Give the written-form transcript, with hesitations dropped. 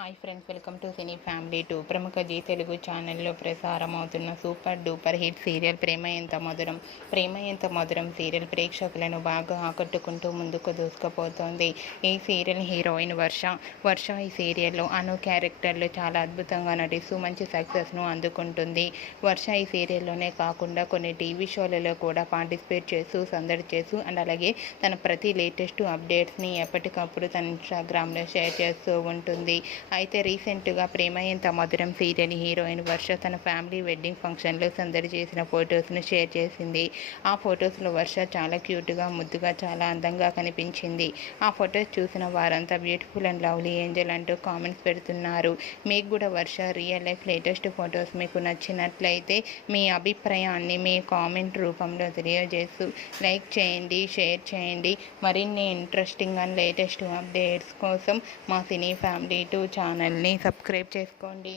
Hi friends, welcome to cine family 2. ప్రముఖ G Telugu ఛానల్లో ప్రసారమవుతున్న super duper hit serial ప్రేమ ఎంత మధురం. ప్రేమ ఎంత మధురం సీరియల్ ప్రేక్షకులను బాగా ఆకట్టుకుంటూ ముందుకు దూసుకుపోతోంది. ఈ సీరియల్ హీరోయిన్ వర్ష ఈ సీరియల్లో అను క్యారెక్టర్లో చాలా అద్భుతంగా నటిస్తూ మంచి సక్సెస్ను అందుకుంటుంది. వర్ష ఈ సీరియల్లోనే కాకుండా కొన్ని టీవీ షోలలో కూడా పార్టిసిపేట్ చేస్తూ సందడి చేస్తూ అండ్ అలాగే తన ప్రతి లేటెస్ట్ అప్డేట్స్ని ఎప్పటికప్పుడు తన ఇన్స్టాగ్రామ్లో షేర్ చేస్తూ ఉంటుంది. అయితే రీసెంట్గా ప్రేమ ఎంత మధురం సీరియల్ హీరోయిన్ వర్ష తన ఫ్యామిలీ వెడ్డింగ్ ఫంక్షన్లో సందడి చేసిన ఫొటోస్ను షేర్ చేసింది. ఆ ఫొటోస్లో వర్ష చాలా క్యూట్గా, ముద్దుగా, చాలా అందంగా కనిపించింది. ఆ ఫొటోస్ చూసిన వారంతా బ్యూటిఫుల్ అండ్ లవ్లీ ఏంజల్ అంటూ కామెంట్స్ పెడుతున్నారు. మీకు కూడా వర్ష రియల్ లైఫ్ లేటెస్ట్ ఫొటోస్ మీకు నచ్చినట్లయితే మీ అభిప్రాయాన్ని మీ కామెంట్ రూపంలో తెలియజేస్తూ లైక్ చేయండి, షేర్ చేయండి. మరిన్ని ఇంట్రెస్టింగ్ అండ్ లేటెస్ట్ అప్డేట్స్ కోసం మా సినీ ఫ్యామిలీ 2 ఛానల్ని సబ్స్క్రైబ్ చేసుకోండి.